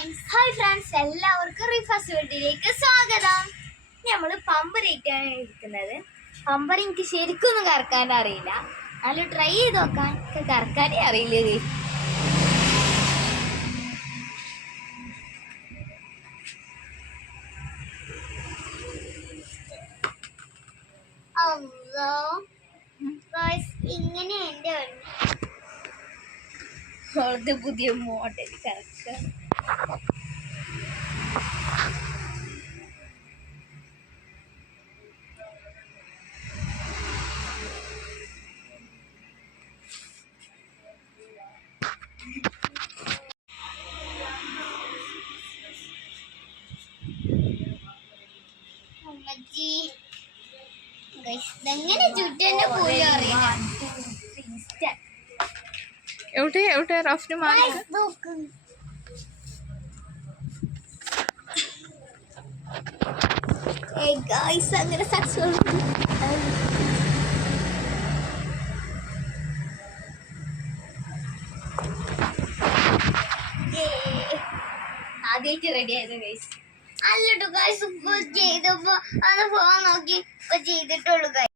Hi friends, എല്ലാവർക്കും റിഫാസ് വേൾഡിലേക്ക് സ്വാഗതം. നമ്മൾ പമ്പറിയിട്ടാണ് ഇരിക്കുന്നത്. പമ്പർ എനിക്ക് ശരിക്കൊന്നും കറക്കാൻ അറിയില്ല. നല്ല ട്രൈ ചെയ്ത് നോക്കാൻ കറക്കാനേ അറിയില്ലേ. ഇങ്ങനെ എന്റെ പുതിയ മോഡൽ കറക്ക. ഇതെങ്ങനെ ചുറ്റന്റെ പോലും അറിയാം. എവിടെ റഫിന് അങ്ങനെ സക്സസ്ഫുൾ. ആദ്യമായിട്ട് റെഡി ആയത് ഗൈസ്. അല്ലട്ടോ ഗൈസ്, ചെയ്തപ്പോ അത് ഫോൺ നോക്കി ഇപ്പൊ ചെയ്തിട്ടുള്ളൂ ഗൈസ്.